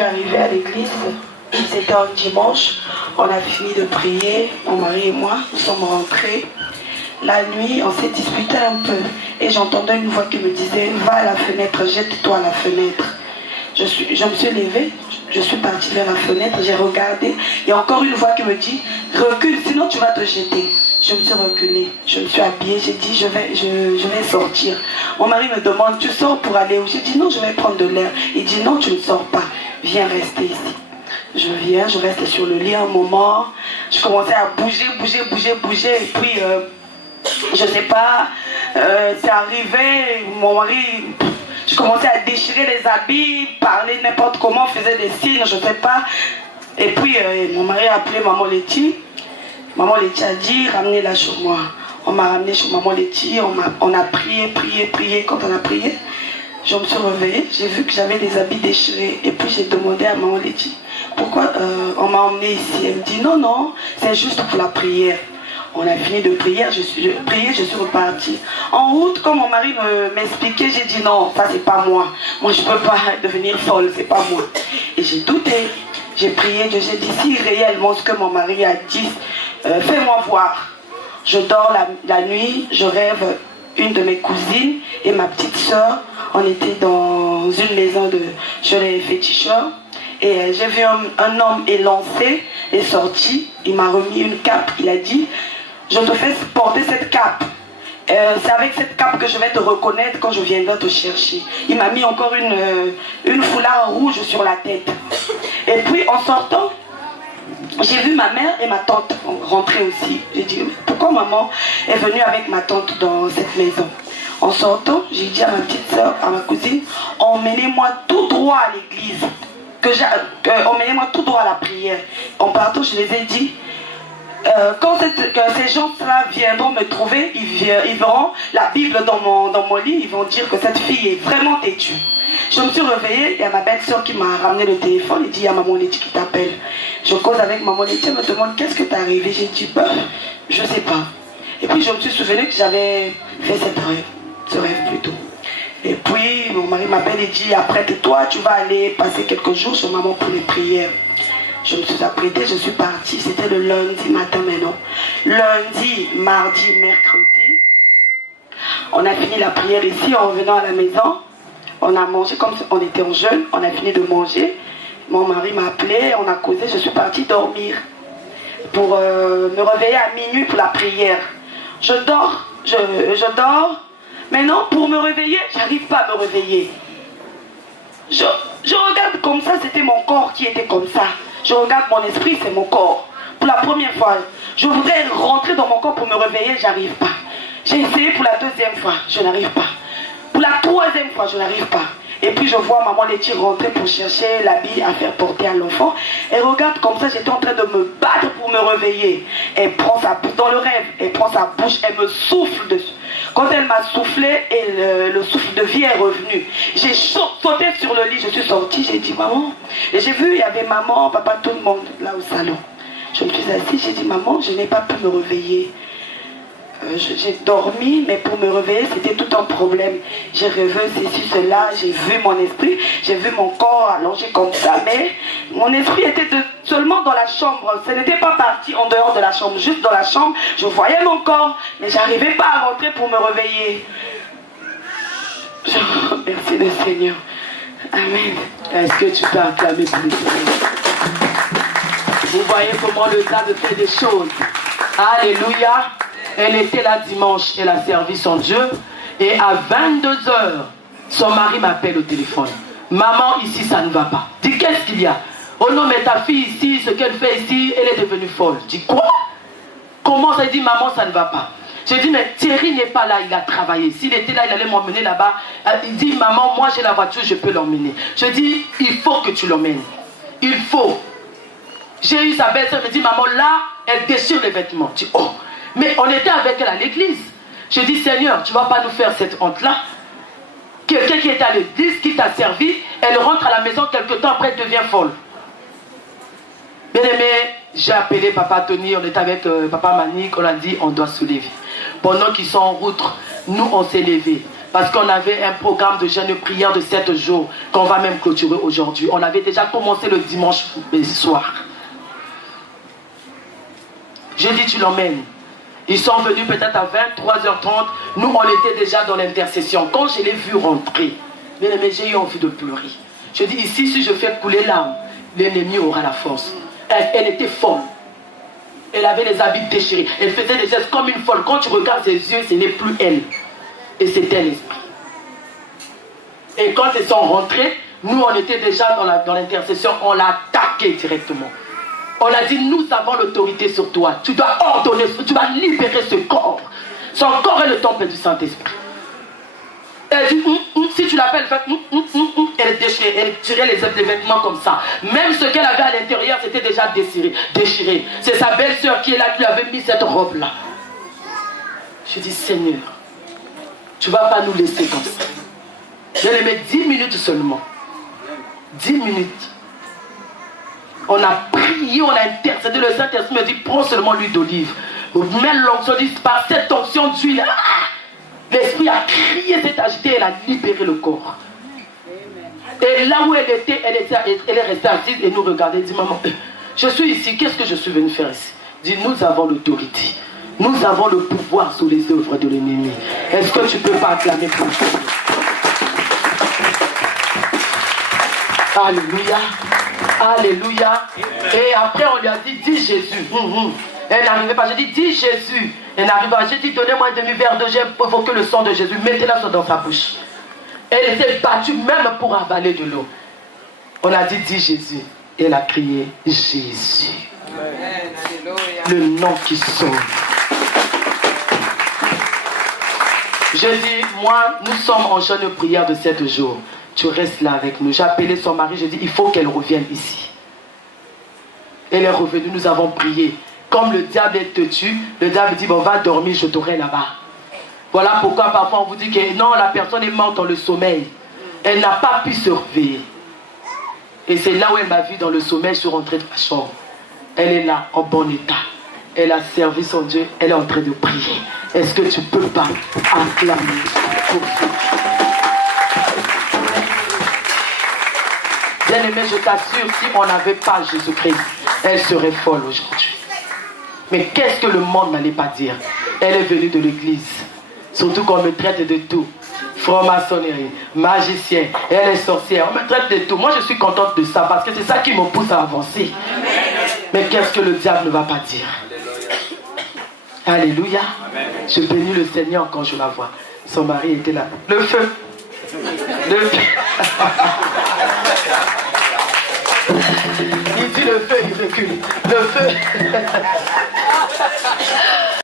suis arrivée à l'église, c'était un dimanche, on a fini de prier, mon mari et moi, nous sommes rentrés. La nuit, on s'est disputé un peu et j'entendais une voix qui me disait « Va à la fenêtre, jette-toi à la fenêtre ». Je me suis levée, je suis partie vers la fenêtre, j'ai regardé. Il y a encore une voix qui me dit « Recule, sinon tu vas te jeter ». Je me suis reculée, je me suis habillée, j'ai dit je vais sortir. Mon mari me demande « Tu sors pour aller où ?» J'ai dit « Non, je vais prendre de l'air ». Il dit « Non, tu ne sors pas, viens rester ici ». Je viens, je reste sur le lit un moment. Je commençais à bouger. Et puis, je sais pas, c'est arrivé, mon mari, je commençais à déchirer les habits, parler n'importe comment, faisait des signes, je sais pas. Et puis, mon mari a appelé Maman Letty. Maman Letty a dit, ramenez-la chez moi. On m'a ramené chez Maman Letty, on a prié. Quand on a prié, je me suis réveillée, j'ai vu que j'avais des habits déchirés. Et puis, j'ai demandé à Maman Letty, pourquoi on m'a emmenée ici? Elle me dit, non, c'est juste pour la prière. On a fini de prier, je suis repartie. En route, quand mon mari m'expliquait, j'ai dit non, ça c'est pas moi. Moi je peux pas devenir folle, c'est pas moi. Et j'ai douté, j'ai prié, j'ai dit si réellement ce que mon mari a dit, fais-moi voir. Je dors la nuit, je rêve une de mes cousines et ma petite soeur. On était dans une maison chez les féticheurs. Et j'ai vu un homme élancé et sorti. Il m'a remis une cape. Il a dit, je te fais porter cette cape. C'est avec cette cape que je vais te reconnaître quand je viendrai te chercher. Il m'a mis encore une foulard rouge sur la tête. Et puis en sortant, j'ai vu ma mère et ma tante rentrer aussi. J'ai dit, pourquoi maman est venue avec ma tante dans cette maison? En sortant, j'ai dit à ma petite soeur, à ma cousine, emmenez-moi tout droit à l'église. Emmenez-moi tout droit à la prière. En partant, je les ai dit, quand ces gens-là viendront me trouver, ils verront la Bible dans mon lit, ils vont dire que cette fille est vraiment têtue. Je me suis réveillée, il y a ma belle-sœur qui m'a ramené le téléphone, il dit, il y a Maman Letty qui t'appelle. Je cause avec Maman Letty, elle me demande, qu'est-ce que t'es arrivé? J'ai dit, je sais pas. Et puis je me suis souvenu que j'avais fait ce rêve plutôt. Et puis mon mari m'appelle et dit, apprête-toi, tu vas aller passer quelques jours chez maman pour les prières. Je me suis apprêtée, je suis partie, c'était le lundi matin maintenant. Lundi, mardi, mercredi, on a fini la prière ici en revenant à la maison. On a mangé comme on était en jeûne, on a fini de manger. Mon mari m'a appelé, on a causé, je suis partie dormir pour me réveiller à minuit pour la prière. Je dors, mais non, pour me réveiller, j'arrive pas à me réveiller. Je regarde comme ça, c'était mon corps qui était comme ça. Je regarde mon esprit, c'est mon corps. Pour la première fois, je voudrais rentrer dans mon corps pour me réveiller, j'arrive pas. J'ai essayé pour la deuxième fois, je n'arrive pas. Pour la troisième fois, je n'arrive pas. Et puis je vois Maman Letty rentrer pour chercher l'habit à faire porter à l'enfant. Et regarde comme ça, j'étais en train de me battre pour me réveiller. Elle prend sa bouche, dans le rêve, elle prend sa bouche, elle me souffle dessus. Quand elle m'a soufflé et le souffle de vie est revenu, j'ai sauté sur le lit, je suis sortie, j'ai dit maman. Et j'ai vu, il y avait maman, papa, tout le monde là au salon. Je me suis assise, j'ai dit maman, je n'ai pas pu me réveiller. J'ai dormi, mais pour me réveiller, c'était tout un problème. J'ai rêvé ceci, cela, j'ai vu mon esprit, j'ai vu mon corps allongé comme ça, mais mon esprit était seulement dans la chambre. Ce n'était pas parti en dehors de la chambre, juste dans la chambre. Je voyais mon corps, mais j'arrivais pas à rentrer pour me réveiller. Je remercie le Seigneur. Amen. Est-ce que tu peux acclamer pour le Seigneur? Vous voyez comment le diable fait des choses. Alléluia. Elle était là dimanche, elle a servi son Dieu. Et à 22h, son mari m'appelle au téléphone. Maman, ici, ça ne va pas. Dis, qu'est-ce qu'il y a? Oh non, mais ta fille ici, ce qu'elle fait ici, elle est devenue folle. Dis, quoi? Comment ça? Dit, maman, ça ne va pas. J'ai dit, mais Thierry n'est pas là, il a travaillé. S'il était là, il allait m'emmener là-bas. Il dit, maman, moi j'ai la voiture, je peux l'emmener. Je dis, il faut que tu l'emmènes. Il faut. J'ai eu sa belle-sœur, elle me dit, maman, là, elle déchire les vêtements. Je dis, oh. Mais on était avec elle à l'église. Je dis, Seigneur, tu ne vas pas nous faire cette honte-là. Quelqu'un qui est à l'église, qui t'a servi, elle rentre à la maison, quelque temps après, elle devient folle. Bien aimé, j'ai appelé Papa Tony, on était avec Papa Manique, on a dit, on doit se lever. Pendant qu'ils sont en route, nous, on s'est levés. Parce qu'on avait un programme de jeûne et prière de 7 jours qu'on va même clôturer aujourd'hui. On avait déjà commencé le dimanche soir. J'ai dit, tu l'emmènes. Ils sont venus peut-être à 23h30. Nous, on était déjà dans l'intercession. Quand je l'ai vu rentrer, bien aimé, j'ai eu envie de pleurer. Je dis, ici, si je fais couler l'âme, l'ennemi aura la force. Elle était folle. Elle avait les habits déchirés. Elle faisait des gestes comme une folle. Quand tu regardes ses yeux, ce n'est plus elle. Et c'était l'esprit. Et quand ils sont rentrés, nous, on était déjà dans l'intercession. On l'a attaqué directement. On a dit, nous avons l'autorité sur toi. Tu dois ordonner, tu dois libérer ce corps. Son corps est le temple du Saint-Esprit. Elle dit, si tu l'appelles, elle déchirait, elle tirait les vêtements comme ça. Même ce qu'elle avait à l'intérieur, c'était déjà déchiré. C'est sa belle-sœur qui est là, qui lui avait mis cette robe-là. Je dis, Seigneur, tu ne vas pas nous laisser comme ça. Je les mets 10 minutes seulement. 10 minutes. On a prié, on a intercédé. Le Saint-Esprit me dit, prends seulement l'huile d'olive. Mets l'onction, dit, par cette onction d'huile, l'esprit a crié, s'est agité, elle a libéré le corps. Et là où elle était, elle est restée assise et nous regardait, elle dit, maman, je suis ici, qu'est-ce que je suis venu faire ici? Dit, nous avons l'autorité. Nous avons le pouvoir sur les œuvres de l'ennemi. Est-ce que tu ne peux pas acclamer pour ça? Alléluia. Alléluia. Et après on lui a dit, dis Jésus. Elle n'arrivait pas. J'ai dit, dis Jésus. Elle n'arrivait pas. J'ai dit, donnez-moi un demi-verre de j'ai provoqué le sang de Jésus. Mettez-la dans sa bouche. Elle s'est battue même pour avaler de l'eau. On a dit, dis Jésus. Et elle a crié, Jésus. Le nom qui sauve. Je dis, moi, nous sommes en jeûne de prière de 7 jours. Tu restes là avec nous. J'ai appelé son mari, j'ai dit, il faut qu'elle revienne ici. Elle est revenue, nous avons prié. Comme le diable te tue, le diable dit, bon, va dormir, je t'aurai là-bas. Voilà pourquoi parfois on vous dit que non, la personne est morte dans le sommeil. Elle n'a pas pu se réveiller. Et c'est là où elle m'a vu dans le sommeil, je suis rentré de ma chambre. Elle est là, en bon état. Elle a servi son Dieu, elle est en train de prier. Est-ce que tu ne peux pas acclamer pour ça? Bien aimé, je t'assure, si on n'avait pas Jésus-Christ, elle serait folle aujourd'hui. Mais qu'est-ce que le monde n'allait pas dire? Elle est venue de l'église. Surtout qu'on me traite de tout. Franc-maçonnerie, magicien, elle est sorcière. On me traite de tout. Moi, je suis contente de ça parce que c'est ça qui me pousse à avancer. Mais qu'est-ce que le diable ne va pas dire? Alléluia. Je bénis le Seigneur quand je la vois. Son mari était là. Le feu. Le feu. Il dit le feu, il recule. Le feu.